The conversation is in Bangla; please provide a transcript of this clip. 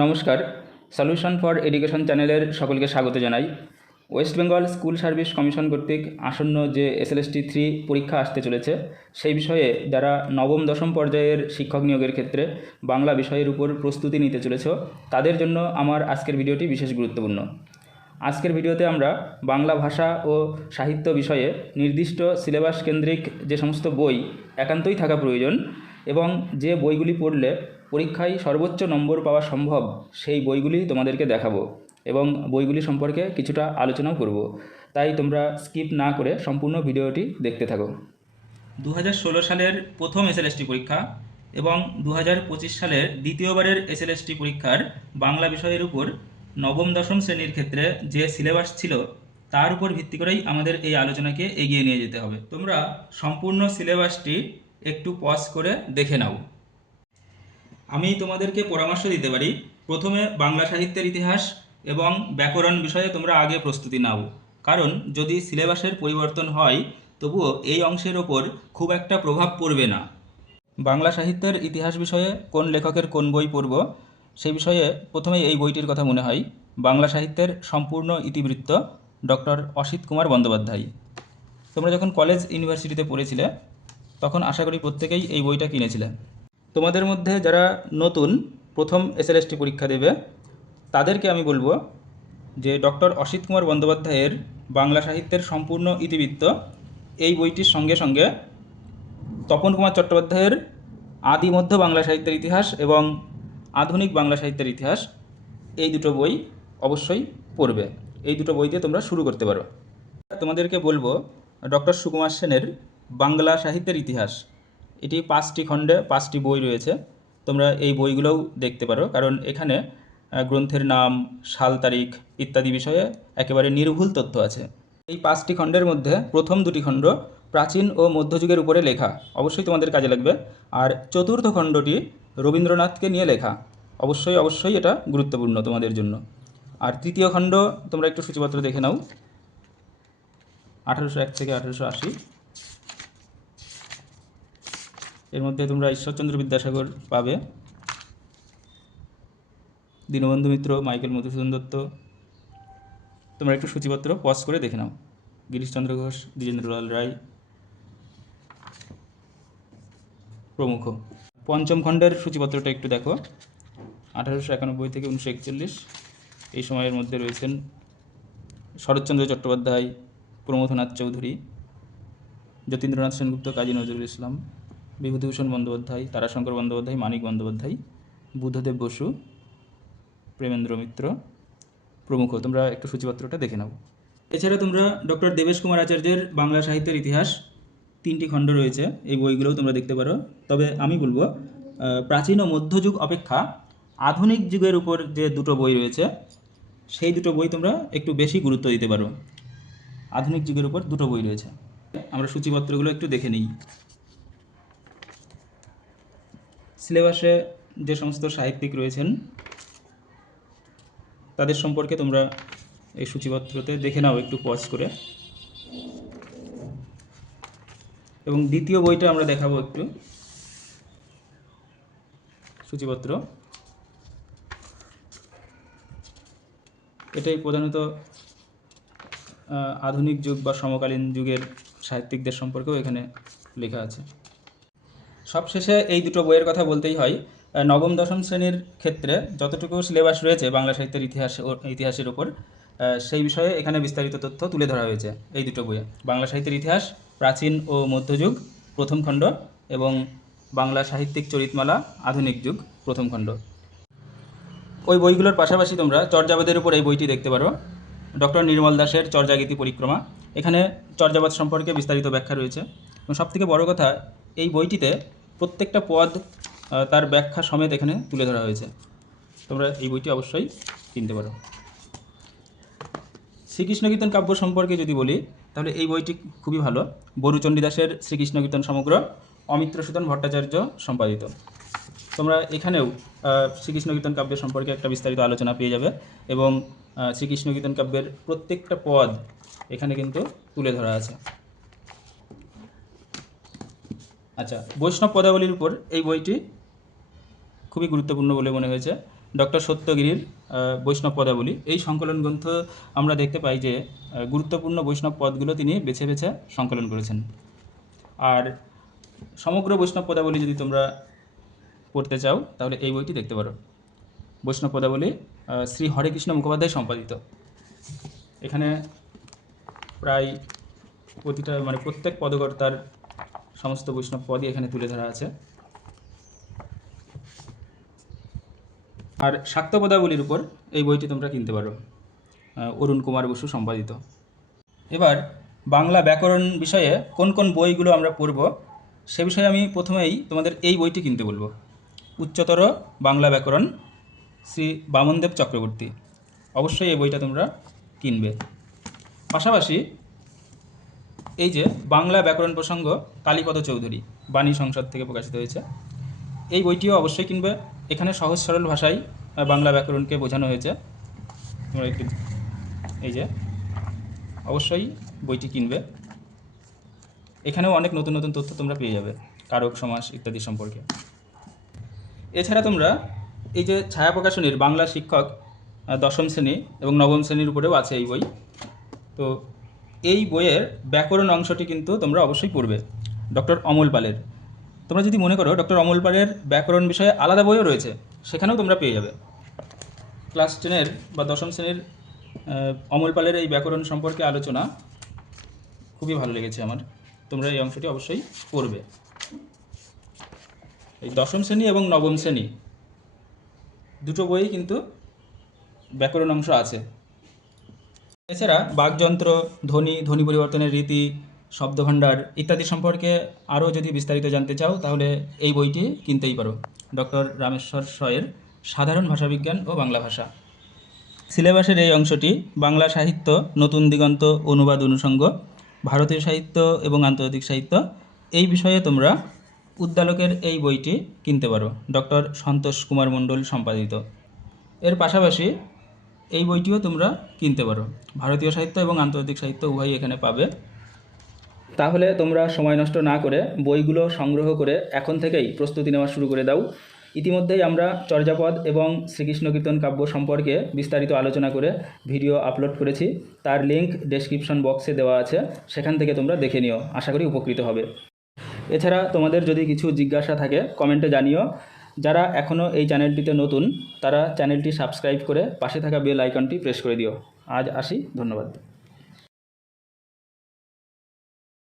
নমস্কার, সলিউশন ফর এডুকেশন চ্যানেলের সকলকে স্বাগত জানাই। West Bengal school service commission কর্তৃক আসন্ন যে SLST 3 পরীক্ষা আসতে চলেছে, সেই বিষয়ে যারা নবম দশম পর্যায়ের শিক্ষক নিয়োগের ক্ষেত্রে বাংলা বিষয়ের উপর প্রস্তুতি নিতে চলেছ, তাদের জন্য আমার আজকের ভিডিওটি বিশেষ গুরুত্বপূর্ণ। আজকের ভিডিওতে আমরা বাংলা ভাষা ও সাহিত্য বিষয়ে নির্দিষ্ট সিলেবাস কেন্দ্রিক যে সমস্ত বই একান্তই থাকা প্রয়োজন এবং যে বইগুলি পড়লে পরীক্ষায় সর্বোচ্চ নম্বর পাওয়া সম্ভব, সেই বইগুলি তোমাদেরকে দেখাবো এবং বইগুলি সম্পর্কে কিছুটা আলোচনাও করব। তাই তোমরা স্কিপ না করে সম্পূর্ণ ভিডিওটি দেখতে থাকো। 2016 সালের প্রথম SLST পরীক্ষা এবং 2025 সালের দ্বিতীয়বারের SLST পরীক্ষার বাংলা বিষয়ের উপর নবম দশম শ্রেণীর ক্ষেত্রে যে সিলেবাস ছিল, তার উপর ভিত্তি করেই আমাদের এই আলোচনাকে এগিয়ে নিয়ে যেতে হবে। তোমরা সম্পূর্ণ সিলেবাসটি একটু পজ করে দেখে নাও। আমি তোমাদেরকে পরামর্শ দিতে পারি, প্রথমে বাংলা সাহিত্যের ইতিহাস এবং ব্যাকরণ বিষয়ে তোমরা আগে প্রস্তুতি নাও, কারণ যদি সিলেবাসের পরিবর্তন হয় তবুও এই অংশের ওপর খুব একটা প্রভাব পড়বে না। বাংলা সাহিত্যের ইতিহাস বিষয়ে কোন লেখকের কোন বই পড়ব, সেই বিষয়ে প্রথমেই এই বইটির কথা মনে হয়। বাংলা সাহিত্যের সম্পূর্ণ ইতিবৃত্ত, ডক্টর অসিত কুমার বন্দ্যোপাধ্যায়। তোমরা যখন কলেজ ইউনিভার্সিটিতে পড়েছিলে তখন আশা করি প্রত্যেকেই এই বইটা কিনেছিলে। তোমাদের মধ্যে যারা নতুন প্রথম SLST পরীক্ষা দেবে, তাদেরকে আমি বলবো যে ডক্টর অসিত কুমার বন্দ্যোপাধ্যায়ের বাংলা সাহিত্যের সম্পূর্ণ ইতিবৃত্ত এই বইটির সঙ্গে সঙ্গে তপন কুমার চট্টোপাধ্যায়ের আদি মধ্য বাংলা সাহিত্যের ইতিহাস এবং আধুনিক বাংলা সাহিত্যের ইতিহাস, এই দুটো বই অবশ্যই পড়বে। এই দুটো বই দিয়ে তোমরা শুরু করতে পারো। তোমাদেরকে বলবো ডক্টর সুকুমার সেনের বাংলা সাহিত্যের ইতিহাস, এটি 5টি খণ্ডে 5টি বই রয়েছে। তোমরা এই বইগুলোও দেখতে পারো, কারণ এখানে গ্রন্থের নাম, সাল তারিখ ইত্যাদি বিষয়ে একেবারে নির্ভুল তথ্য আছে। এই 5টি খণ্ডের মধ্যে প্রথম 2টি খণ্ড প্রাচীন ও মধ্যযুগের উপরে লেখা, অবশ্যই তোমাদের কাজে লাগবে। আর চতুর্থ খণ্ডটি রবীন্দ্রনাথকে নিয়ে লেখা, অবশ্যই এটা গুরুত্বপূর্ণ তোমাদের জন্য। আর তৃতীয় খণ্ড তোমরা একটু সূচিপত্র দেখে নাও, 1801 থেকে 1880। এর মধ্যে তোমরা ঈশ্বরচন্দ্র বিদ্যাসাগর পাবে, দীনবন্ধু মিত্র, মাইকেল মধুসূদন দত্ত। তোমরা একটু সূচিপত্র পজ করে দেখে নাও, গিরিশচন্দ্র ঘোষ, দ্বিজেন্দ্রলাল রায় প্রমুখ। পঞ্চম খণ্ডের সূচিপত্রটা একটু দেখো, 1891 থেকে 1941। এই সময়ের মধ্যে রয়েছেন শরৎচন্দ্র চট্টোপাধ্যায়, প্রমথনাথ চৌধুরী, যতীন্দ্রনাথ সেনগুপ্ত, কাজী নজরুল ইসলাম, বিভূতিভূষণ বন্দ্যোপাধ্যায়, তারাশঙ্কর বন্দ্যোপাধ্যায়, মানিক বন্দ্যোপাধ্যায়, বুদ্ধদেব বসু, প্রেমেন্দ্র মিত্র প্রমুখ। তোমরা একটু সূচিপত্রটা দেখে নাও। এছাড়া তোমরা ডক্টর দেবেশ কুমার আচার্যের বাংলা সাহিত্যের ইতিহাস, 3টি খণ্ড রয়েছে, এই বইগুলোও তোমরা দেখতে পারো। তবে আমি বলবো প্রাচীন ও মধ্যযুগ অপেক্ষা আধুনিক যুগের উপর যে দুটো বই রয়েছে, সেই দুটো বই তোমরা একটু বেশি গুরুত্ব দিতে পারো। আধুনিক যুগের উপর দুটো বই রয়েছে, আমরা সূচিপত্রগুলো একটু দেখে নিই। সিলেবাসে যে সমস্ত সাহিত্যিক রয়েছেন তাদের সম্পর্কে তোমরা এই সূচিপত্রতে দেখে নাও একটু পজ করে। এবং দ্বিতীয় বইটা আমরা দেখাবো একটু সূচিপত্র। এটাই প্রধানত আধুনিক যুগ বা সমকালীন যুগের সাহিত্যিকদের সম্পর্কেও এখানে লেখা আছে। সবশেষে এই দুটো বইয়ের কথা বলতেই হয়। নবম দশম শ্রেণীর ক্ষেত্রে যতটুকু সিলেবাস রয়েছে বাংলা সাহিত্যের ইতিহাসের উপর, সেই বিষয়ে এখানে বিস্তারিত তথ্য তুলে ধরা হয়েছে এই দুটো বইয়ে। বাংলা সাহিত্যের ইতিহাস প্রাচীন ও মধ্যযুগ প্রথম খণ্ড এবং বাংলা সাহিত্যিক চরিতমালা আধুনিক যুগ প্রথম খণ্ড। ওই বইগুলোর পাশাপাশি তোমরা চর্যাবাদের উপর এই বইটি দেখতে পারো, ডক্টর নির্মল দাসের চর্যাগীতি পরিক্রমা। এখানে চর্যাবাদ সম্পর্কে বিস্তারিত ব্যাখ্যা রয়েছে এবং সবথেকে বড় কথা, এই বইটিতে প্রত্যেকটা পদ তার ব্যাখ্যা সমেত এখানে তুলে ধরা হয়েছে। তোমরা এই বইটি অবশ্যই কিনতে পারো। শ্রীকৃষ্ণ কীর্তন কাব্য সম্পর্কে যদি বলি, তাহলে এই বইটি খুবই ভালো। বরুচণ্ডীদাসের শ্রীকৃষ্ণ কীর্তন সমগ্র, অমিত্রসূদন ভট্টাচার্য সম্পাদিত। তোমরা এখানেও শ্রীকৃষ্ণ কীর্তন কাব্যের সম্পর্কে একটা বিস্তারিত আলোচনা পেয়ে যাবে এবং শ্রীকৃষ্ণ কীর্তন কাব্যের প্রত্যেকটা পদ এখানে কিন্তু তুলে ধরা আছে। আচ্ছা, বৈষ্ণব পদাবলীর উপর এই বইটি খুবই গুরুত্বপূর্ণ বলে মনে হয়েছে। ডক্টর সত্যগিরির বৈষ্ণব পদাবলী। এই সংকলন গ্রন্থ আমরা দেখতে পাই যে গুরুত্বপূর্ণ বৈষ্ণব পদগুলো তিনি বেছে বেছে সংকলন করেছেন। আর সমগ্র বৈষ্ণব পদাবলী যদি তোমরা পড়তে চাও তাহলে এই বইটি দেখতে পারো। বৈষ্ণব পদাবলী শ্রী হরেকৃষ্ণ মুখোপাধ্যায় সম্পাদিত। এখানে প্রায় প্রত্যেক পদকর্তার সমস্ত বৈষ্ণব পদই এখানে তুলে ধরা আছে। আর শাক্ত পদাবলীর উপর এই বইটি তোমরা কিনতে পারো, অরুণ কুমার বসু সম্পাদিত। এবার বাংলা ব্যাকরণ বিষয়ে কোন কোন বইগুলো আমরা পড়ব সে বিষয়ে আমি প্রথমেই তোমাদের এই বইটি কিনতে বলবো, উচ্চতর বাংলা ব্যাকরণ, শ্রী বামনদেব চক্রবর্তী। অবশ্যই এই বইটা তোমরা কিনবে। পাশাপাশি এই যে বাংলা ব্যাকরণ প্রসঙ্গ কালীপদ চৌধুরী, বাণী সংসদ থেকে প্রকাশিত হয়েছে, এই বইটিও অবশ্যই কিনবে। এখানে সহজ সরল ভাষায় বাংলা ব্যাকরণকে বোঝানো হয়েছে। তোমরা একটু এই যে অবশ্যই বইটি কিনবে। এখানেও অনেক নতুন নতুন তথ্য তোমরা পেয়ে যাবে, কারক সমাস ইত্যাদি সম্পর্কে। এছাড়া তোমরা এই যে ছায়া প্রকাশনীর বাংলা শিক্ষক দশম শ্রেণী এবং নবম শ্রেণীর উপরেও আছে এই বই। তো এই বইয়ের ব্যাকরণ অংশটি কিন্তু তোমরা অবশ্যই পড়বে, ডক্টর অমল পালের। তোমরা যদি মনে করো ডক্টর অমল পালের ব্যাকরণ বিষয়ে আলাদা বইও রয়েছে, সেখানেও তোমরা পেয়ে যাবে। ক্লাস 10-এর বা দশম শ্রেণীর অমল পালের এই ব্যাকরণ সম্পর্কে আলোচনা খুবই ভালো লেগেছে আমার। তোমরা এই অংশটি অবশ্যই পড়বে। এই দশম শ্রেণী এবং নবম শ্রেণী দুটো বই কিন্তু ব্যাকরণ অংশ আছে। এছাড়া বাকযন্ত্র, ধ্বনি পরিবর্তনের রীতি, শব্দভাণ্ডার ইত্যাদি সম্পর্কে আরও যদি বিস্তারিত জানতে চাও তাহলে এই বইটি কিনতেই পারো, ডক্টর রামেশ্বর শয়ের সাধারণ ভাষাবিজ্ঞান ও বাংলা ভাষা। সিলেবাসের এই অংশটি বাংলা সাহিত্য, নতুন দিগন্ত, অনুবাদ অনুষঙ্গ, ভারতীয় সাহিত্য এবং আন্তর্জাতিক সাহিত্য, এই বিষয়ে তোমরা উদ্দালকের এই বইটি কিনতে পারো, ডক্টর সন্তোষ কুমার মণ্ডল সম্পাদিত। এর পাশাপাশি এই বইটিও তোমরা কিনতে পারো, ভারতীয় সাহিত্য এবং আন্তর্জাতিক সাহিত্য উভয়ই এখানে পাবে। তাহলে তোমরা সময় নষ্ট না করে বইগুলো সংগ্রহ করে এখন থেকেই প্রস্তুতি নেওয়া শুরু করে দাও। ইতিমধ্যেই আমরা চর্যাপদ এবং শ্রীকৃষ্ণ কীর্তন কাব্য সম্পর্কে বিস্তারিত আলোচনা করে ভিডিও আপলোড করেছি, তার লিঙ্ক ডেসক্রিপশন বক্সে দেওয়া আছে, সেখান থেকে তোমরা দেখে নিও, আশা করি উপকৃত হবে। এছাড়া তোমাদের যদি কিছু জিজ্ঞাসা থাকে কমেন্টে জানিও। যারা এখনও এই চ্যানেলটিতে নতুন তারা চ্যানেলটি সাবস্ক্রাইব করে পাশে থাকা বেল আইকনটি প্রেস করে দিও। আজ আসি, ধন্যবাদ।